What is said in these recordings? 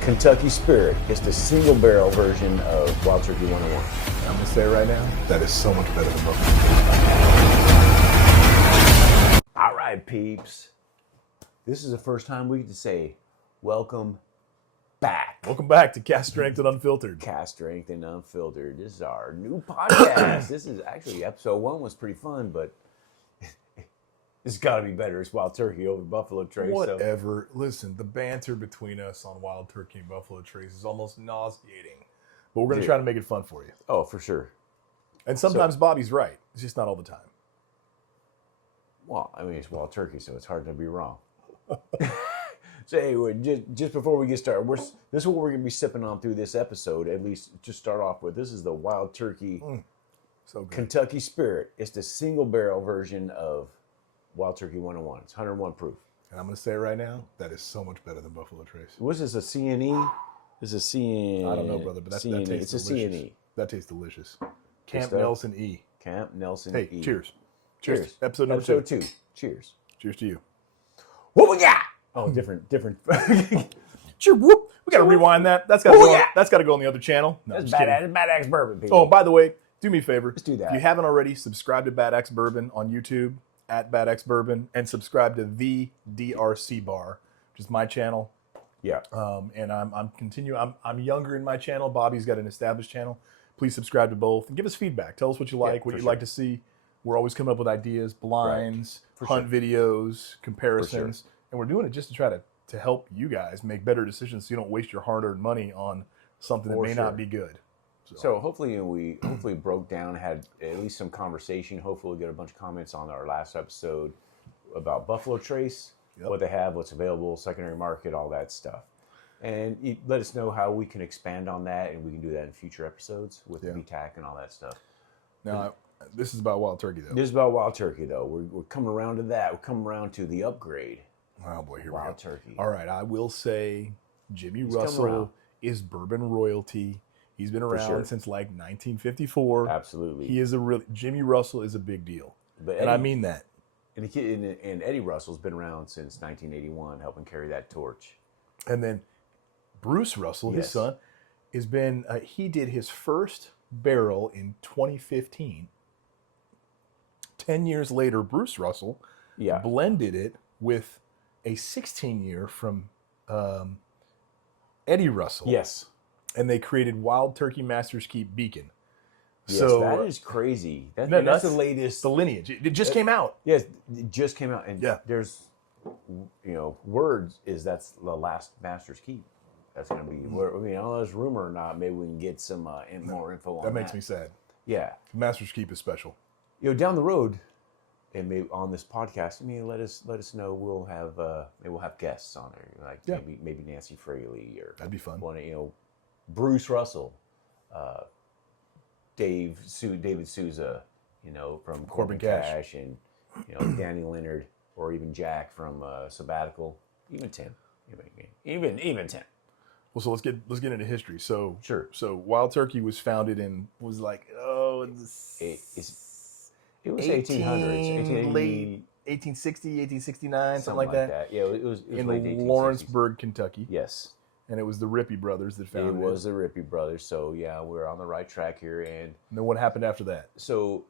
Kentucky Spirit. It's the single barrel version of Wild Turkey 101. I'm going to say it right now, that is so much better than Buffalo. All right, peeps. This is the first time we get to say, welcome back. Welcome back to Cask Strength Unfiltered. Cask Strength Unfiltered. This is our new podcast. This is actually, episode 1 was pretty fun, but it's got to be better. It's Wild Turkey over Buffalo Trace. Whatever. So. Listen, the banter between us on Wild Turkey and Buffalo Trace is almost nauseating. But we're going to try to make it fun for you. Oh, for sure. And sometimes Bobby's right. It's just not all the time. Well, I mean, it's Wild Turkey, so it's hard to be wrong. So anyway, just before we get started, this is what we're going to be sipping on through this episode, at least to start off with. This is the Wild Turkey so good. Kentucky Spirit. It's the single barrel version of Wild Turkey 101. It's 101 proof. And I'm going to say it right now, that is so much better than Buffalo Trace. What's this, a CNE? This is a CN. I don't know, brother, but that tastes delicious. It's a CNE. That tastes delicious. Camp Nelson E. Camp Nelson E. Hey, cheers. Cheers. Episode number Episode 2. 2. Cheers. Cheers to you. What we got? Oh, different. Sure, whoop. We got to rewind that. That's got to go on the other channel. No, that's Bad Axe Bourbon, people. Oh, by the way, do me a favor. Let's do that. If you haven't already, subscribe to Bad Axe Bourbon on YouTube, at Bad Axe Bourbon, and subscribe to the DRC Bar, which is my channel. Yeah. And I'm younger in my channel. Bobby's got an established channel. Please subscribe to both and give us feedback. Tell us what you like, what you'd like to see. We're always coming up with ideas, blinds, hunt videos, comparisons. And we're doing it just to try to help you guys make better decisions so you don't waste your hard-earned money on something that may not be good. So hopefully we broke down, had at least some conversation. Hopefully we get a bunch of comments on our last episode about Buffalo Trace, what they have, what's available, secondary market, all that stuff. And you let us know how we can expand on that, and we can do that in future episodes with VTAC and all that stuff. Now, this is about Wild Turkey, though. This is about Wild Turkey, though. We're coming around to that. We're coming around to the upgrade. Oh, boy, here we go. Wild Turkey. All right, I will say Jimmy Russell is bourbon royalty. He's been around since like 1954. Absolutely. Jimmy Russell is a big deal. And I mean that. And Eddie Russell's been around since 1981, helping carry that torch. And then Bruce Russell, his son, has been, he did his first barrel in 2015. 10 years later, Bruce Russell blended it with a 16-year from Eddie Russell. Yes. And they created Wild Turkey Master's Keep Beacon. Yes, so that is crazy. That's the latest. The lineage. It just came out. Yes, it just came out. And there's, words is that's the last Master's Keep. That's going to be, I don't know if it's rumor or not. Maybe we can get some more info on that. That makes me sad. Yeah. Master's Keep is special. Down the road, and maybe on this podcast, let us know. We'll have guests on there, like maybe Nancy Fraley or that'd be fun. Bruce Russell, David Souza, from Corbin Cash, and Danny Leonard, or even Jack from Sabbatical, even Tim, even Tim. Well, so let's get into history. So sure. So Wild Turkey was founded in it was 1800s, late 1860, 1869, something like that. Yeah, it was in late 1860s. Lawrenceburg, Kentucky. Yes. And it was the Rippey brothers that founded it. It was the Rippey brothers. So yeah, we're on the right track here. And then what happened after that? So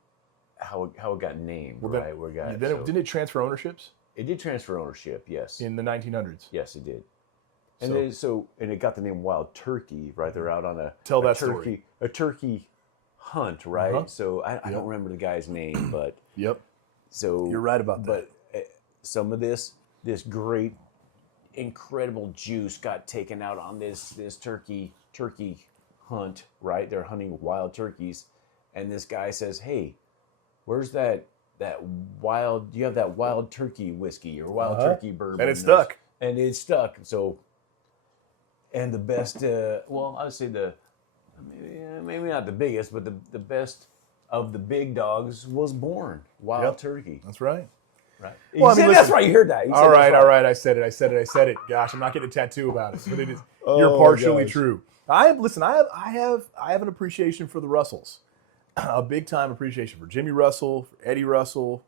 how it got named, right? Didn't it transfer ownerships? It did transfer ownership, yes. In the 1900s. Yes, it did. And it got the name Wild Turkey, right? They're out on a turkey hunt, right? Uh-huh. So I don't remember the guy's name, but so you're right about that. But some of this great, incredible juice got taken out on this turkey hunt, right? They're hunting wild turkeys, and this guy says, "Hey, where's that wild? Do you have that wild turkey whiskey or wild turkey bourbon?" And it stuck. So, and the best, I would say maybe not the biggest, but the best of the big dogs was born. Wild Turkey. That's right. Right. Well, that's right. You heard that. All right. I said it. Gosh, I'm not getting a tattoo about it, but it is. You're partially true. I have an appreciation for the Russells, a big time appreciation for Jimmy Russell, for Eddie Russell,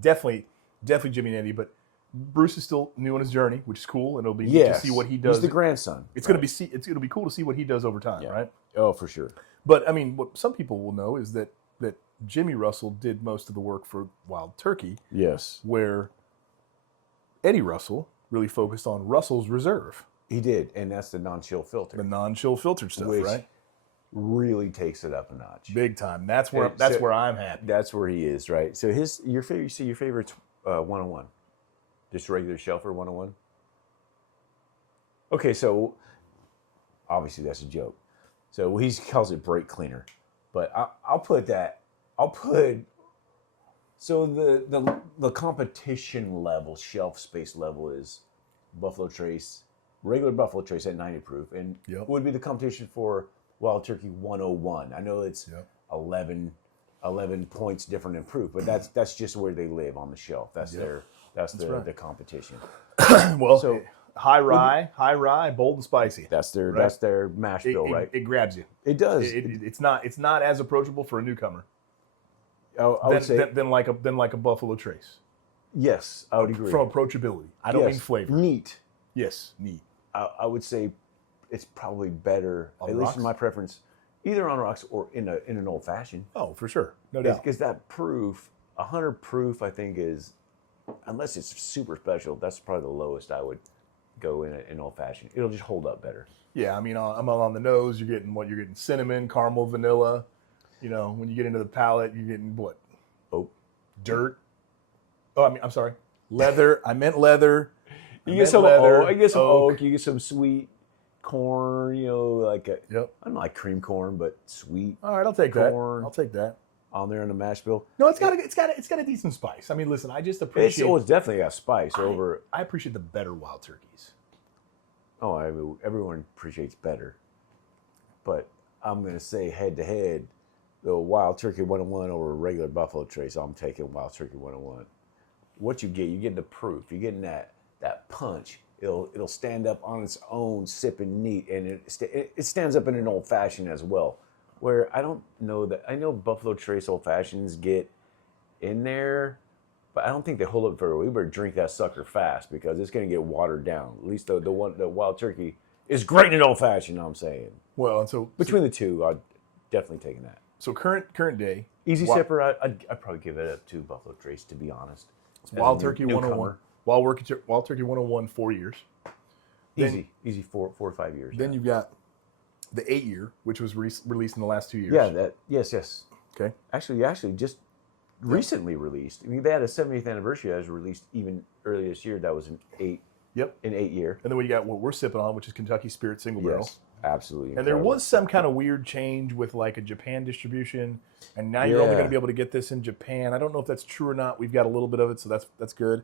definitely Jimmy and Eddie. But Bruce is still new on his journey, which is cool, and it'll be neat to see what he does. He's the grandson. It's gonna be cool to see what he does over time, right? Oh, for sure. But I mean, what some people will know is that Jimmy Russell did most of the work for Wild Turkey. Yes. Where Eddie Russell really focused on Russell's Reserve. He did, and that's the non-chill filter. The non-chill filtered stuff, which right? Really takes it up a notch. Big time. That's where I'm happy. That's where he is, right? So your favorite 101, just regular shelfer 101. Okay, so obviously that's a joke. So he calls it brake cleaner, but I'll put so the competition level, shelf space level is Buffalo Trace, regular Buffalo Trace at 90 proof, and would be the competition for Wild Turkey 101. I know it's 11 points different in proof, but that's just where they live on the shelf. That's the competition. Well, so high rye, bold and spicy. That's their mash bill, right? It grabs you. It does. It's not as approachable for a newcomer. I would say than like a Buffalo Trace. Yes, I would agree. From approachability, I don't mean flavor. Neat. Yes, neat. I would say it's probably better, at least in my preference, either on rocks or in an old fashioned. Oh, for sure, no doubt. Because that proof, 100 proof, I think is, unless it's super special, that's probably the lowest I would go in an old fashioned. It'll just hold up better. Yeah, I mean, I'm on the nose. You're getting cinnamon, caramel, vanilla. You know, when you get into the palate, you're getting what? Oak. Dirt. Oh, I'm sorry. Leather. I meant leather. You get some leather. You get some oak. You get some sweet corn. You know, like I don't like cream corn, but sweet. All right, I'll take corn. I'll take that. On there in the mash bill. No, it's got a decent spice. I mean, listen, I just appreciate. It's definitely got spice over. I appreciate the better Wild Turkeys. Oh, I mean, everyone appreciates better, but I'm gonna say head to head, the Wild Turkey 101 over regular Buffalo Trace. I'm taking Wild Turkey 101. What you're getting the proof. You're getting that punch. It'll stand up on its own, sipping neat, and it stands up in an old fashioned as well. Where I don't know that I know Buffalo Trace old fashions get in there, but I don't think they hold up very well. We better drink that sucker fast because it's going to get watered down. At least the Wild Turkey is great in old fashioned. I'm saying. Well, and so between the two, I'd definitely taking that. So current day, easy sipper. I'd probably give it up to Buffalo Trace, to be honest. Wild Turkey 101. Wild Turkey 101, 4 years. Easy 4 or 5 years. Then you've got the 8-year, which was released in the last 2 years. Yeah, yes. Okay. Actually, just recently released. I mean, they had a 70th anniversary that was released even earlier this year. That was an 8. Yep. An 8 year. And then we got what we're sipping on, which is Kentucky Spirit Single Barrel. Yes, absolutely. And there was some kind of weird change with like a Japan distribution, and now you're only going to be able to get this in Japan. I don't know if that's true or not. We've got a little bit of it, so that's good.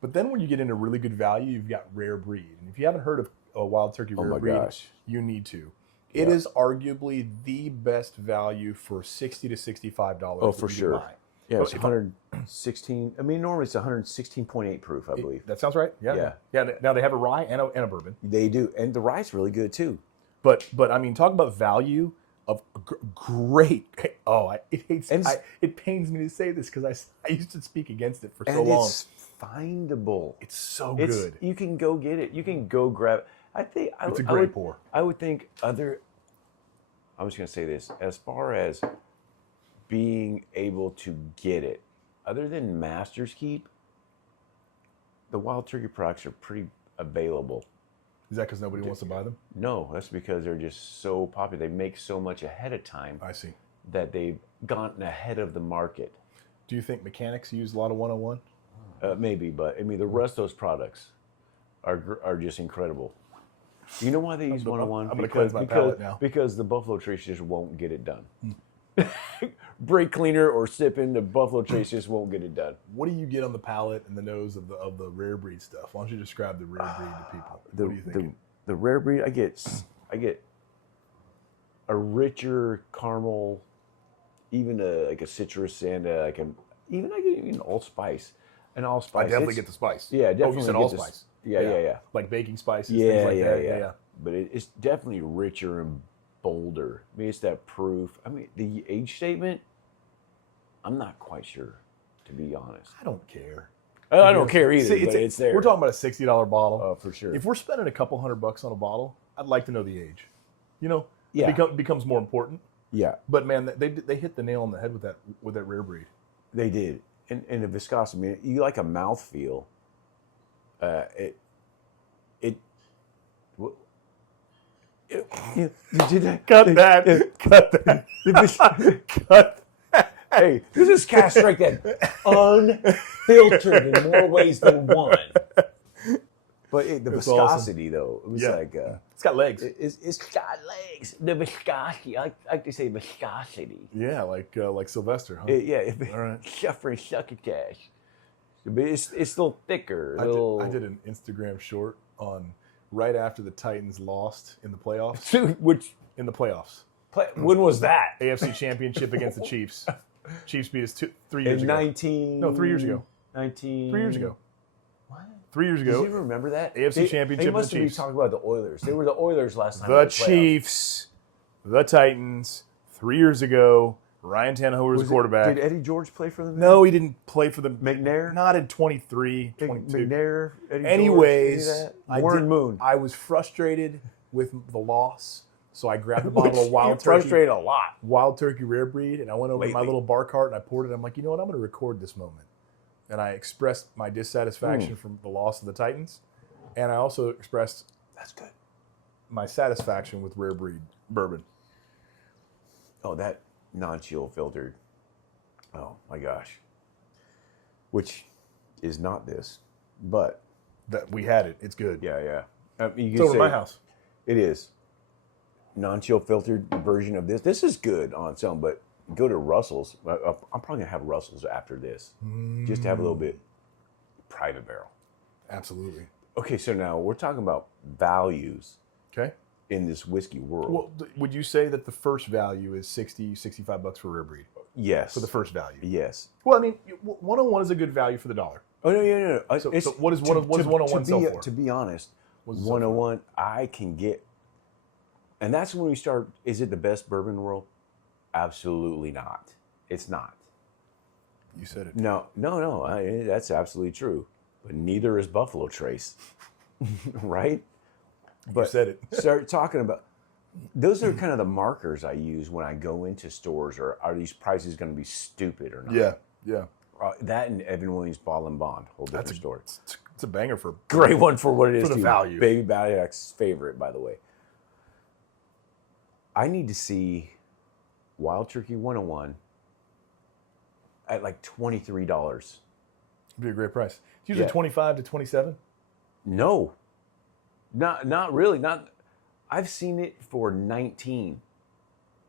But then when you get into really good value, you've got Rare Breed. And if you haven't heard of a Wild Turkey Rare Breed, you need to. It is arguably the best value for $60 to $65. Oh, for sure. Buy. Yeah, it's 116. I mean, normally it's 116.8 proof, I believe. That sounds right. Yeah. Now they have a rye and a bourbon. They do, and the rye's really good too. But I mean, talk about value of great. Oh, it pains me to say this because I used to speak against it for so long. It's findable. It's so good. You can go get it. You can go grab it. I think it's a great pour. I would think I was going to say this, as far as being able to get it, other than Master's Keep, the Wild Turkey products are pretty available. Is that because nobody wants to buy them? No, that's because they're just so popular. They make so much ahead of time. I see. That they've gotten ahead of the market. Do you think mechanics use a lot of 101? Maybe, but I mean the rest of those products are just incredible. You know why they use 101? I'm going to cleanse my palate now. Because the Buffalo Trace just won't get it done. Brake cleaner or sipping, the Buffalo Trace just won't get it done. What do you get on the palate and the nose of the Rare Breed stuff? Why don't you describe the Rare Breed to people? What do you think? The Rare Breed, I get a richer caramel, even like a citrus and even allspice. An allspice. I definitely get the spice. Yeah, definitely. Oh, you said allspice. Yeah. Like baking spices, things like that. Yeah. But it's definitely richer and bolder. I mean, it's that proof. I mean, the age statement, I'm not quite sure, to be honest. I don't care. I don't care either, See, but it's there. We're talking about a $60 bottle. Oh, for sure. If we're spending a couple $100 on a bottle, I'd like to know the age. You know, Yeah. it becomes more important. Yeah, But man, they hit the nail on the head with that rare breed. they did. And the viscosity, I mean, you like a mouthfeel. You did that. Cut that. Cut that. Cut. Hey, this is Cask Strength unfiltered in more ways than one. But the viscosity, though, it was like it's got legs. It's got legs. The viscosity, I like to say viscosity. Yeah, like Sylvester, huh? All right. Suffering succotash. But it's still thicker. I did an Instagram short on right after the Titans lost in the playoffs. In the playoffs. When was that? AFC Championship against the Chiefs. Chiefs beat us 3 years ago. 3 years ago. 3 years ago. What? 3 years ago. Do you even remember that? AFC Championship. They must the have been Chiefs. talking about the Oilers. They were the Oilers last time. The Chiefs, the Titans, 3 years ago. Ryan Tannehill was the quarterback. Did Eddie George play for them? No, he didn't play for the McNair. Not in 23, 22. McNair. Eddie Anyways, George, Warren Moon. I was frustrated with the loss, so I grabbed a bottle of Wild Turkey. Frustrated a lot. Wild Turkey Rare Breed, and I went over to my little bar cart and I poured it. I'm like, you know what? I'm going to record this moment. And I expressed my dissatisfaction from the loss of the Titans, and I also expressed That's good. my satisfaction with Rare Breed bourbon. Oh, that non-chill filtered. Oh my gosh. Which is not this, but That we had it. It's good. yeah. You It's over my house. It is non-chill filtered version of this. This is good on its own, but go to Russell's. I'm probably gonna have Russell's after this, just to have a little bit private barrel. Absolutely. Okay, so now we're talking about values Okay. in this whiskey world. Well, would you say that the first value is $60-65 for Rare Breed? Yes. For the first value. Yes. Well, I mean, 101 is a good value for the dollar. Oh no, no. So what does 101 sell for? To be honest, What does it sell for? 101 I can get, and that's when we start. Is it the best bourbon in the world? Absolutely not. It's not. You said it. No. That's absolutely true. But neither is Buffalo Trace, right? You said it. Start talking about. Those are kind of the markers I use when I go into stores. Or are these prices going to be stupid or not? Yeah. That and Evan Williams Bottle and Bond, whole different story. It's a banger for Great one for what it is. For the too. value. Baby Badiac's favorite, by the way. I need to see Wild Turkey 101 at like $23. It'd be a great price. It's usually Yeah. 25 to 27. No, not really. Not. I've seen it for 19.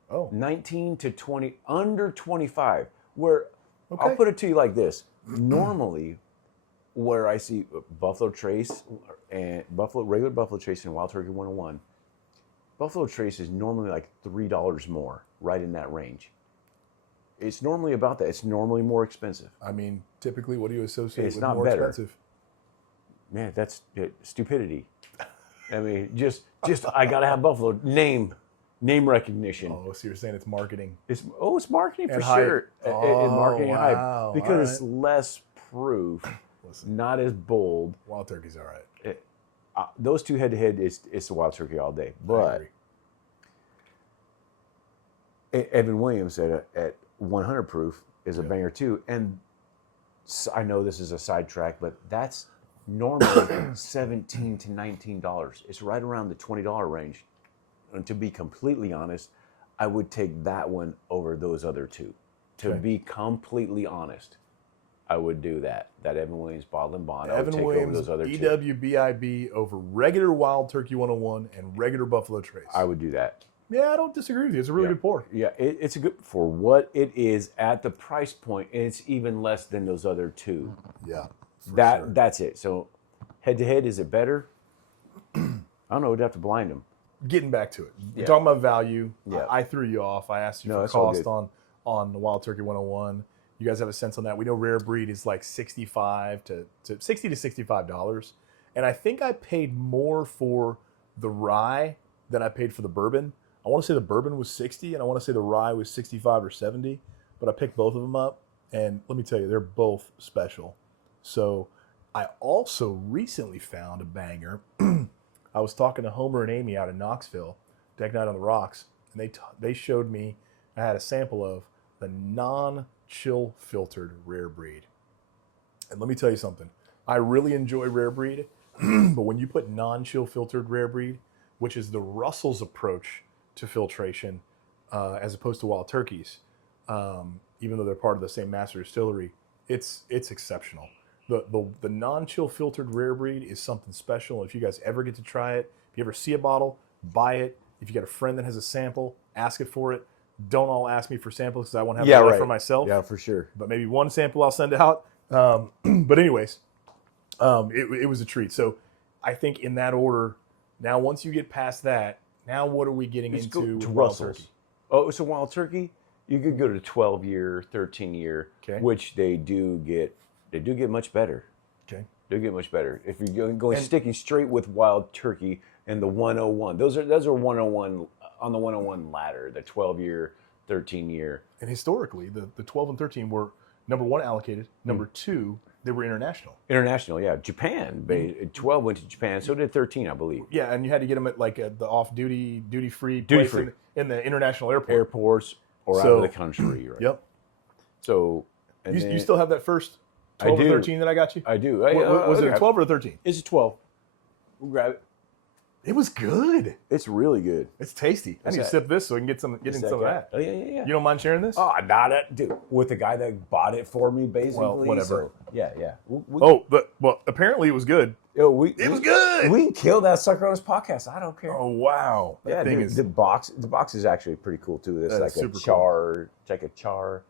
Oh, 19 to 20, under 25. Where Okay. I'll put it to you like this: normally, where I see Buffalo Trace and regular Buffalo Trace and Wild Turkey 101, Buffalo Trace is normally like $3 more, right in that range. It's normally about that. It's normally more expensive. I mean, typically, what do you associate It's with not more better. expensive? Man, that's stupidity. I mean, just I gotta have Buffalo name recognition. Oh, so you're saying it's marketing? It's marketing for And hype. sure. Oh, And marketing and wow. hype because All it's less proof, Listen, not as bold. Wild Turkey's all right. Those two head to head is the Wild Turkey all day. I But agree. Evan Williams at 100 proof is a banger too. And I know this is a sidetrack, but that's normally $17 to $19. It's right around the $20 range. And to be completely honest, I would take that one over those other two. To Okay. be completely honest, I would do that. That Evan Williams Bottle and Bond. I would Evan take Williams, over those other two. EWBIB over regular Wild Turkey 101 and regular Buffalo Trace. I would do that. Yeah, I don't disagree with you. It's a really good pour. Yeah, it's a good for what it is at the price point, and it's even less than those other two. Yeah. for That sure. that's it. So, head to head, is it better? I don't know. We'd have to blind them. Getting back to it. You're Yeah. talking about value. Yeah. I threw you off. I asked you No, for that's all cost good. on the Wild Turkey 101. You guys have a sense on that? We know Rare Breed is like $65 to $60 to $65, and I think I paid more for the rye than I paid for the bourbon. I want to say the bourbon was 60, and I want to say the rye was 65 or 70, but I picked both of them up, and let me tell you, they're both special. So I also recently found a banger. I was talking to Homer and Amy out in Knoxville, Deck Night on the Rocks, and they showed me, I had a sample of the non-chill filtered rare breed. And let me tell you something. I really enjoy rare breed, but when you put non-chill filtered rare breed, which is the Russell's approach to filtration, as opposed to Wild Turkey's, even though they're part of the same master distillery, it's exceptional. The non-chill filtered rare breed is something special. If you guys ever get to try it, if you ever see a bottle, buy it. If you got a friend that has a sample, ask it for it. Don't all ask me for samples because I won't have enough for myself. Yeah, for sure. But maybe one sample I'll send out. But anyways, it was a treat. So I think in that order, now once you get past that, now what are we getting into to Wild Russell's. Turkey? Oh, so Wild Turkey, you could go to 12-year, 13-year, Okay. which they do get much better. Okay. They get much better. If you're going sticking straight with Wild Turkey and the 101, those are 101 on the 101 ladder, the 12-year, 13-year. And historically, the 12 and 13 were, number one, allocated. Number two, they were international. International, yeah. Japan, 12 went to Japan, so did 13, I believe. Yeah, and you had to get them at like the off-duty, duty-free Duty place free. in the international airport. Airports or out of the country, right? Yep. So, You still have that first 12 or 13 that I got you? I do. Was it a 12 or a 13? It's a 12. We'll grab it. It was good. It's really good. It's tasty. I need to sip this so we can get in some of that. Oh, yeah. You don't mind sharing this? Oh, not it, dude. With the guy that bought it for me, basically. Well, whatever. So, yeah. Apparently it was good. It was good. We can kill that sucker on his podcast. I don't care. Oh wow! That thing is the box. The box is actually pretty cool too. It's like a char. It's like a char.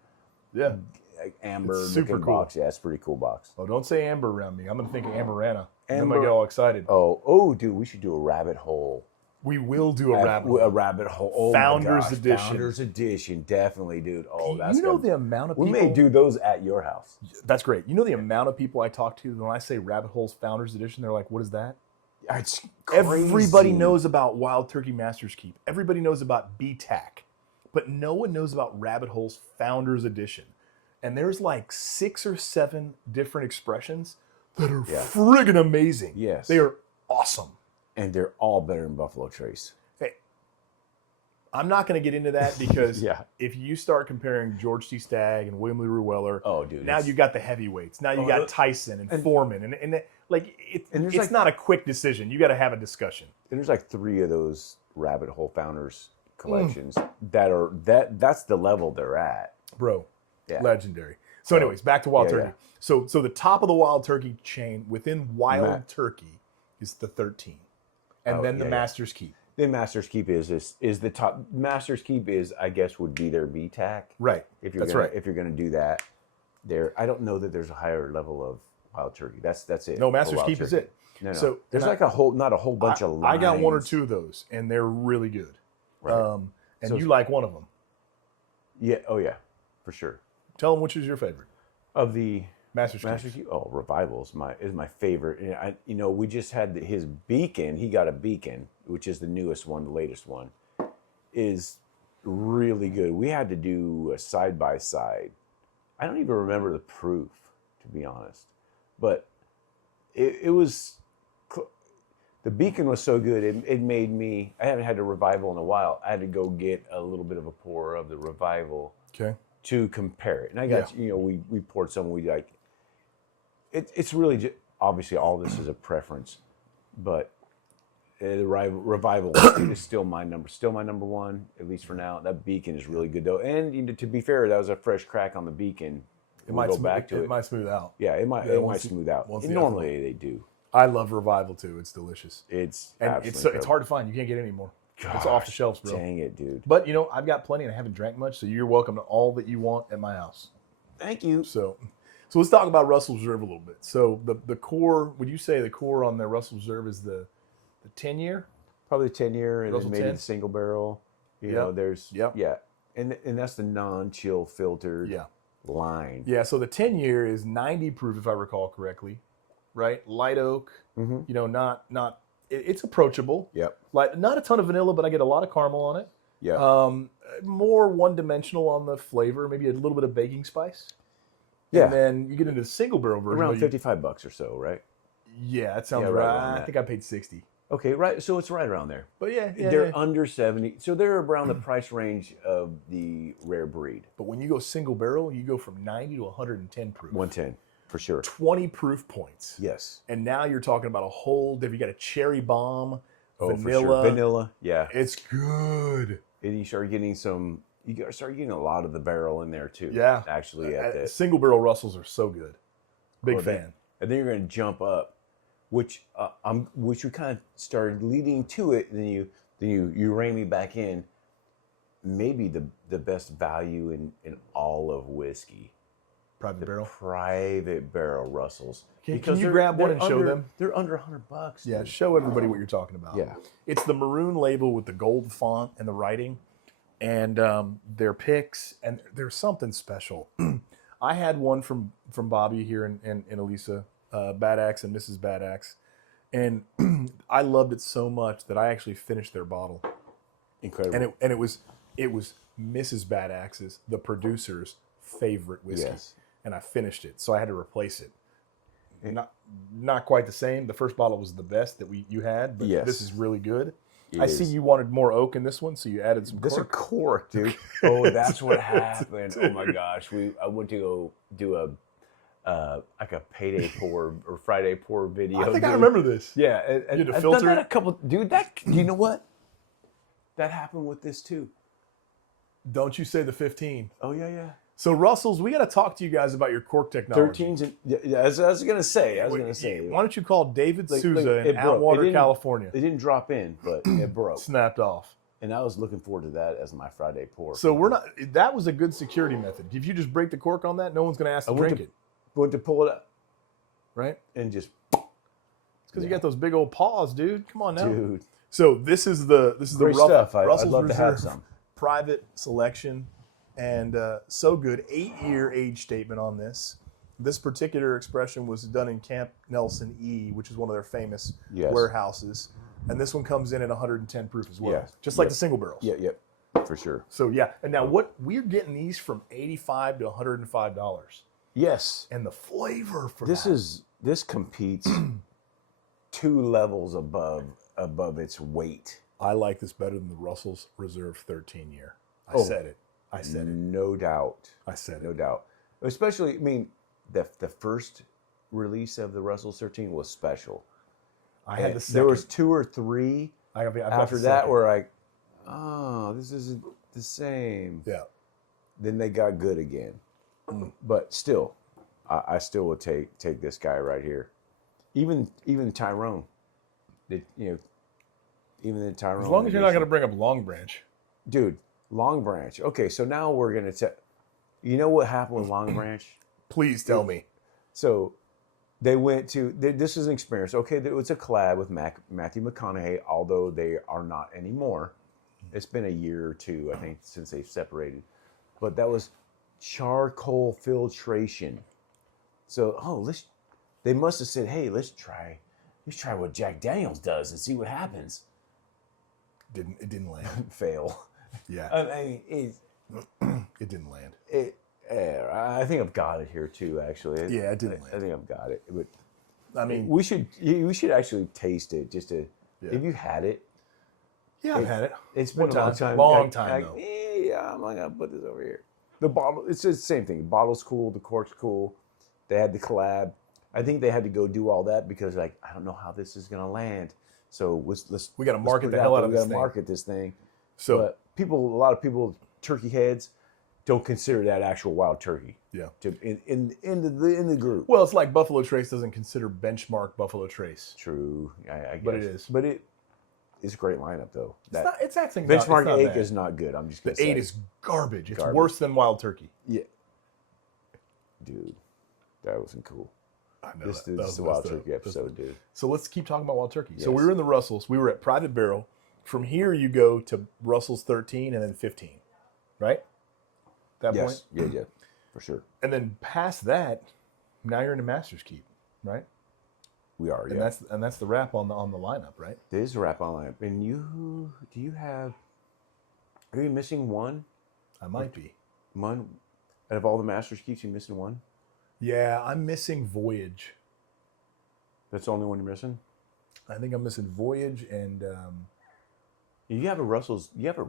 Yeah. Like amber. It's super looking cool. Box. Yeah, it's a pretty cool box. Oh, don't say amber around me. I'm gonna think of Amberana. Amber. I'm gonna get all excited. Oh, dude, we should do a rabbit hole. We will do a rabbit hole. A rabbit hole. Oh Founders my gosh. edition. Founders edition, definitely, dude. Oh, that's you know the amount of people. We may do those at your house. That's great. You know the amount of people I talk to when I say rabbit holes Founders edition, they're like, "What is that?" It's crazy. Everybody knows about Wild Turkey Master's Keep. Everybody knows about BTAC, but no one knows about Rabbit Hole's Founders Edition. And there's like 6 or 7 different expressions that are friggin' amazing. Yes, they are awesome. And they're all better than Buffalo Trace. Hey, I'm not going to get into that because Yeah. if you start comparing George T. Stagg and William Lee Weller, oh, dude, now you got the heavyweights. Now you got Tyson and Foreman, and it's like, not a quick decision. You got to have a discussion. And there's like 3 of those Rabbit Hole Founders collections that's the level they're at, bro. Yeah. Legendary. So, anyways, back to Wild Turkey. Yeah. So the top of the Wild Turkey chain within Wild Turkey is the 13. And then the Master's Keep. The Master's Keep is the top. Master's Keep is, I guess, would be their VTAC. Right. If you're gonna do that, I don't know that there's a higher level of Wild Turkey. That's it. No, Master's Keep is it. No. So there's like not a whole bunch of lines. I got 1 or 2 of those, and they're really good. Right. And you like one of them. Yeah. Oh yeah, for sure. Tell them which is your favorite Of the Master's Keep. Oh, Revival is my favorite. We just had his Beacon. He got a Beacon, which is the newest one, the latest one, is really good. We had to do a side by side. I don't even remember the proof, to be honest, but it was. The Beacon was so good. It made me. I haven't had a Revival in a while. I had to go get a little bit of a pour of the Revival. Okay. To compare it, and I got we poured some. We like it's really just, obviously all this is a preference, but the Revival is still my number 1, at least for now. That Beacon is really good though, and to be fair, that was a fresh crack on the Beacon. It might smooth out. Yeah, it might smooth out. Normally they do. I love Revival too. It's delicious. It's hard to find. You can't get it anymore. Gosh, it's off the shelves, bro. Dang it, dude. But I've got plenty and I haven't drank much, so you're welcome to all that you want at my house. Thank you. So let's talk about Russell Reserve a little bit. So the core, would you say the core on the Russell Reserve is the 10-year? Probably the 10-year, and Russell then maybe 10? the single barrel. And that's the non-chill filtered line. Yeah, so the 10-year is 90 proof, if I recall correctly, right? Light oak. Mm-hmm. It's approachable. Yep. Like not a ton of vanilla, but I get a lot of caramel on it. Yeah. More one-dimensional on the flavor, maybe a little bit of baking spice. Yeah. And then you get into the single barrel version. Around $55 or so, right? Yeah, that sounds Yeah, right around right. I that. think I paid 60. Okay, right. So it's right around there. But yeah, They're under 70. So they're around the price range of the rare breed. But when you go single barrel, you go from 90 to 110 proof. 110, for sure. 20 proof points. Yes. And now you're talking about a whole, you got a cherry bomb, Oh, vanilla. for sure. Vanilla, yeah. It's good. And you start getting a lot of the barrel in there too. Yeah. Actually, at that. Single barrel Russells are so good. Big fan. And then you're going to jump up, which we kind of started leading to it, and then you rein me back in. Maybe the best value in all of whiskey. Private barrel. Private barrel Russells. Can you grab one and show them? They're under $100. Yeah, dude. show everybody what you're talking about. Yeah. It's the maroon label with the gold font and the writing, and their picks, and there's something special. I had one from Bobby here in Elisa, Bad Axe and Mrs. Bad Axe, and I loved it so much that I actually finished their bottle. Incredible. And it was Mrs. Bad Axe's, the producer's favorite whiskey. Yes. And I finished it, so I had to replace it. Not quite the same. The first bottle was the best that you had, but Yes. this is really good. It I is. see you wanted more oak in this one, so you added some This cork. a cork, dude. Oh, that's what happened. Oh my gosh, I went to go do like a payday pour or Friday pour video. I think I dude. remember this. Yeah, and You had to I've filter done that it? a couple. Dude, you know what? That happened with this too. Don't you say the 15. Oh yeah. So Russells, we got to talk to you guys about your cork technology. 13s and yeah, as I was gonna say. Why don't you call David Souza it in broke. Atwater, It didn't- California? It didn't drop in, but it broke. Snapped off. And I was looking forward to that as my Friday pour. So we're not. That was a good security method. If you just break the cork on that, no one's going to ask to drink it, went to pull it up right? and just It's because you got those big old paws, dude. Come on now. dude. So this is the Great stuff. I'd Russell's love to have Reserve some. private selection, and so good. 8-year age statement on this. This particular expression was done in Camp Nelson E, which is one of their famous Yes. warehouses, and this one comes in at 110 proof as well, Yes. just like Yep. the single barrels. Yep, for sure. So yeah, and now what we're getting these from $85 to $105, Yes, and the flavor for this competes 2 levels above its weight. I like this better than the Russell's Reserve 13 year. I Oh. said it. I said it. No doubt. I said No it. doubt. Especially, I mean, the first release of the Russell 13 was special. I had the second. There was 2 or 3 I've got after the that second. were like, oh, this isn't the same. Yeah. Then they got good again. But still, I still would take this guy right here. Even Tyrone. Even the Tyrone. As long as you're not edition. going to bring up Long Branch. Dude, Long Branch. Okay, so now we're going to tell. You know what happened with Long Branch? Please tell me. So they went to, this is an experience. Okay, it was a collab with Matthew McConaughey, although they are not anymore. It's been a year or 2, I think, since they've separated. But that was charcoal filtration. So, they must have said, hey, let's try what Jack Daniels does and see what happens. It didn't land. Fail. Yeah. I mean, It didn't land. I think I've got it here too, actually. Yeah, it didn't I think I've got it. But I mean, we should actually taste it just to. Yeah. If you had it, yeah, I've had it. it's been One a long time. time. Long time, though. Yeah, I'm gonna put this over here. The bottle, it's the same thing. The bottle's cool. The cork's cool. They had the collab. I think they had to go do all that because, like, I don't know how this is gonna land. So We got to let's market put the it hell out out of there. this We thing. gotta market this thing. So But a lot of people, turkey heads, don't consider that actual wild turkey. yeah. In the group. Well, it's like Buffalo Trace doesn't consider benchmark Buffalo Trace. True, I guess. But it is. But it's a great lineup though. It's actually Benchmark not 8 bad. is not good. I'm just gonna The say 8 is garbage. It's Garbage. worse than Wild Turkey. yeah, dude, that wasn't cool. I know This that. is That was the Wild messed up. Turkey episode, dude. So let's keep talking about Wild Turkey. So Yes. we were in the Russells. We were at Private Barrel. From here, you go to Russell's 13 and then 15, right? That Yes, point? yeah, for sure. And then past that, now you're into Master's Keep, right? We are. And Yeah, that's the wrap on the lineup, right? there is a wrap on lineup. And do you have? Are you missing one? I might be. One out of all the Masters Keeps, you missing one? Yeah, I'm missing Voyage. That's the only one you're missing? I think I'm missing Voyage and... You have a Russell's. You have a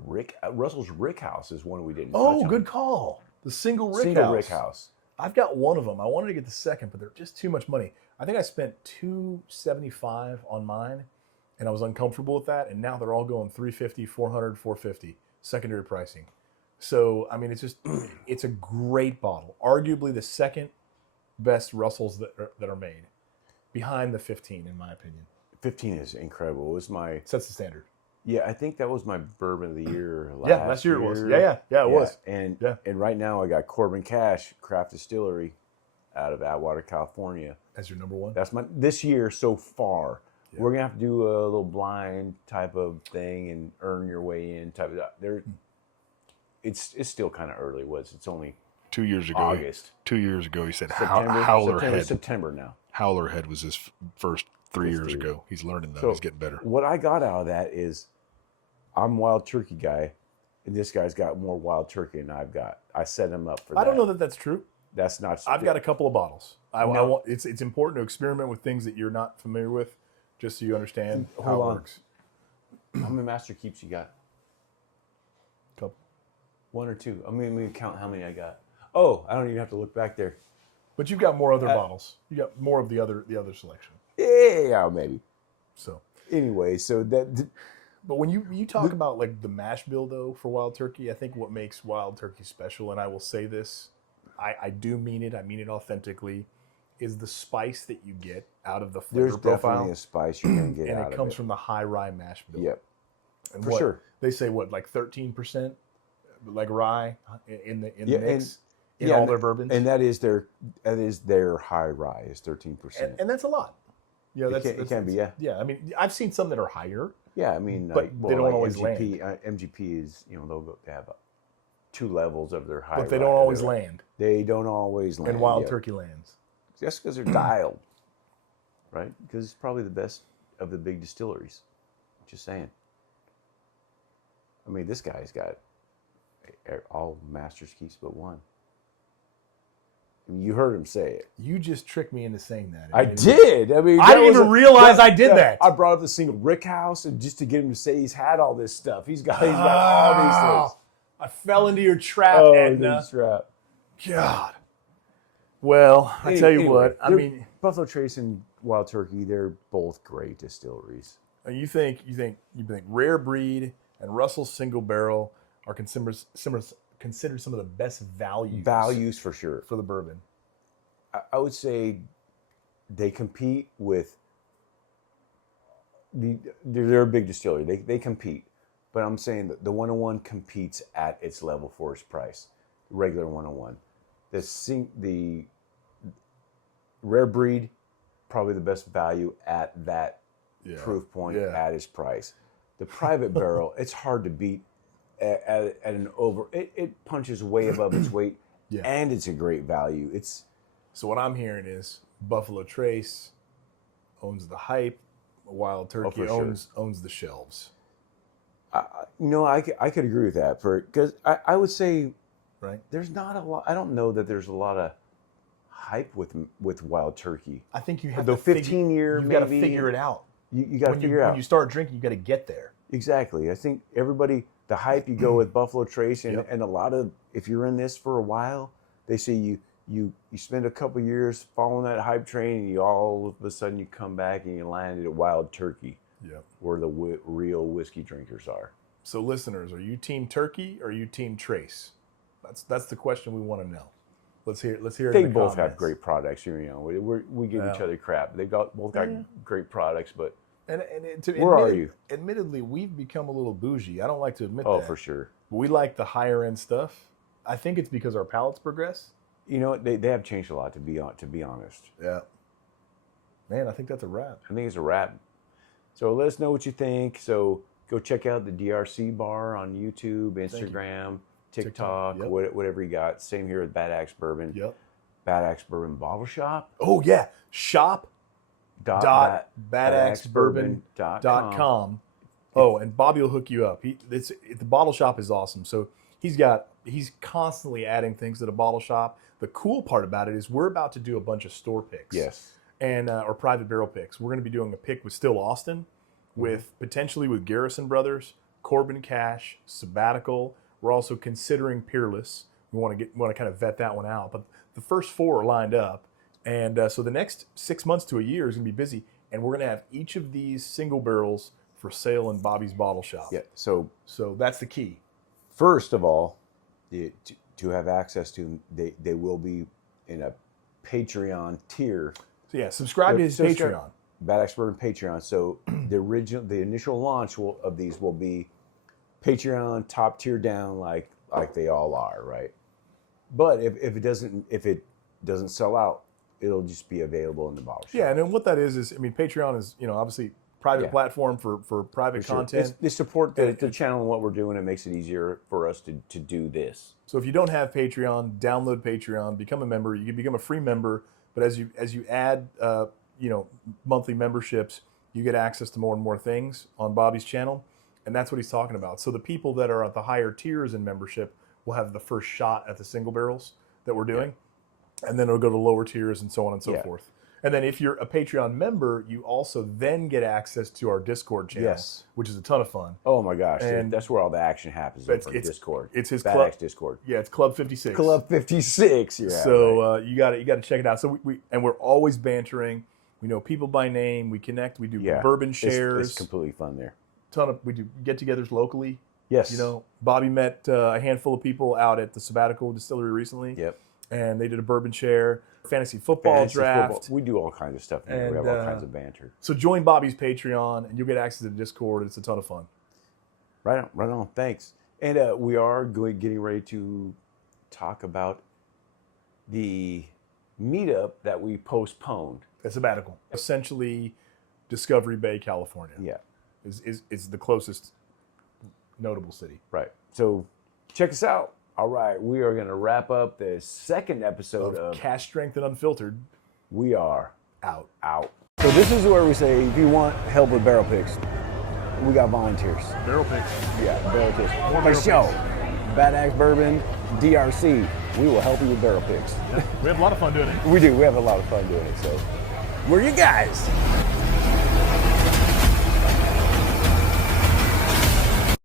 Russell's Rick House is one we didn't. Oh, touch on. good call. The single Rick Single House. Rick House. I've got one of them. I wanted to get the second, but they're just too much money. I think I spent $275 on mine, and I was uncomfortable with that. And now they're all going $350, $400, $450 secondary pricing. So I mean, it's a great bottle. Arguably the second best Russells that are made, behind the 15, in my opinion. 15 is incredible. It was my Sets the standard. Yeah, I think that was my bourbon of the year. Last year it was. Yeah, it was. And right now I got Corbin Cash Craft Distillery out of Atwater, California. As your number one. That's this year so far. Yeah. We're gonna have to do a little blind type of thing and earn your way in type of. It's still kind of early. It's only 2 years ago. August. 2 years ago, he said September now. Howler Head was his first 3 years ago. He's learning though. He's getting better. What I got out of that is, I'm Wild Turkey guy, and this guy's got more Wild Turkey than I've got. I set him up for that. I don't know that that's true. That's not. I've got a couple of bottles. I want. It's important to experiment with things that you're not familiar with, just so you understand how it works. How many Master Keeps you got? Couple. One or two. I mean, we count how many I got. Oh, I don't even have to look back there. But you've got more other bottles. You got more of the other selection. Yeah, maybe. So anyway, but when you talk about like the mash bill though for Wild Turkey, I think what makes Wild Turkey special, and I will say this, I do mean it. I mean it authentically. Is the spice that you get out of the flavor There's profile. Definitely a spice you're gonna get and out of it. And it comes from the high rye mash bill. Yep. And for sure. They say like 13%, like rye in the mix in all their bourbons. And that is their high rye is 13%. And that's a lot. Yeah, it can be. Yeah, I mean, I've seen some that are higher. Yeah, I mean, but they don't always MGP, land. MGP is, they have 2 levels of their high. But they don't always land. They don't always land. And Wild Turkey lands. Just because they're dialed, right? Because it's probably the best of the big distilleries. Just saying. I mean, this guy's got all Master's Keeps but one. I mean, you heard him say it. You just tricked me into saying that. I did. I mean, I didn't even realize I did that. I brought up the single Rick House, and just to get him to say he's had all this stuff. He's got all these things. I fell into your trap, Edna. Trap. God. Well, I tell you what. I mean, Buffalo Trace and Wild Turkey, they're both great distilleries. You think Rare Breed and Russell's Single Barrel are considered some of the best values for sure for the bourbon? I would say they compete with they're a big distillery. They compete, but I'm saying that the 101 competes at its level for its price. Regular 101, the Rare Breed, probably the best value at that proof point at its price. The Private Barrel, it's hard to beat at an over. It punches way above its weight, and it's a great value. So what I'm hearing is Buffalo Trace owns the hype, Wild Turkey owns the shelves. I could agree with that because I would say there's not a lot. I don't know that there's a lot of hype with Wild Turkey. I think you have the 15 year. You got to figure it out. You got to figure it out. When you start drinking, you got to get there. Exactly. I think everybody, the hype, you go with Buffalo Trace, and a lot of, if you're in this for a while, they say you spend a couple years following that hype train, and you all of a sudden you come back and you landed at Wild Turkey, where the real whiskey drinkers are. So listeners, are you Team Turkey or are you Team Trace? That's the question we want to know. Let's hear it. They both have great products. We give each other crap. They both got great products, but where are you? Admittedly, we've become a little bougie. I don't like to admit that. Oh, for sure. But we like the higher end stuff. I think it's because our palates progress. They have changed a lot, to be honest. Yeah. Man, I think that's a wrap. I think it's a wrap. So let us know what you think. So go check out the DRC bar on YouTube, Instagram, TikTok, whatever you got. Same here with Bad Axe Bourbon. Yep. Bad Axe Bourbon Bottle Shop. Oh, yeah. Shop.badaxebourbon.com. Oh, and Bobby will hook you up. The bottle shop is awesome. So he's got he's constantly adding things to the bottle shop. The cool part about it is we're about to do a bunch of store picks. Yes. And or private barrel picks. We're going to be doing a pick with Still Austin, with potentially with Garrison Brothers, Corbin Cash, Sabbatical. We're also considering Peerless. We want to kind of vet that one out. But the first 4 are lined up, and so the next 6 months to a year is going to be busy. And we're going to have each of these single barrels for sale in Bobby's Bottle Shop. Yeah. So that's the key. first of all, to have access to them, they will be in a Patreon tier. So yeah, subscribe to his Patreon. Bad Axe Bourbon Patreon. So the initial launch of these will be Patreon top tier down, like they all are, right? But if it doesn't sell out, it'll just be available in the bottle shop. Yeah, and then what that is I mean, Patreon is obviously private platform for private content. They support the channel and what we're doing. It makes it easier for us to do this. So if you don't have Patreon, download Patreon, become a member. You can become a free member, but as you add monthly memberships, you get access to more and more things on Bobby's channel, and that's what he's talking about. So the people that are at the higher tiers in membership will have the first shot at the single barrels that we're doing, and then it'll go to lower tiers and so on and so forth. And then if you're a Patreon member, you also then get access to our Discord channel, which is a ton of fun. Oh my gosh, And that's where all the action happens. It's Discord. It's his Bad club. Axe Discord. Yeah, it's Club 56. Club 56. Yeah. So you got to check it out. So we're always bantering. We know people by name. We connect. We do bourbon shares. It's completely fun there. We do get-togethers locally. Yes. Bobby met a handful of people out at the Sabbatical Distillery recently. Yep. And they did a bourbon share, fantasy football draft. We do all kinds of stuff. And we have all kinds of banter. So join Bobby's Patreon, and you'll get access to the Discord. It's a ton of fun. Right on. Thanks. And we are getting ready to talk about the meetup that we postponed. The Sabbatical, essentially, Discovery Bay, California. Yeah. Is the closest notable city. Right. So check us out. All right, we are going to wrap up the second episode of Cask Strength Unfiltered. We are out. So this is where we say, if you want help with barrel picks, we got volunteers. Barrel picks. Yeah, barrel picks. More For show. Bad Axe Bourbon, DRC. We will help you with barrel picks. Yeah, we have a lot of fun doing it. We do. We have a lot of fun doing it. So we're you guys.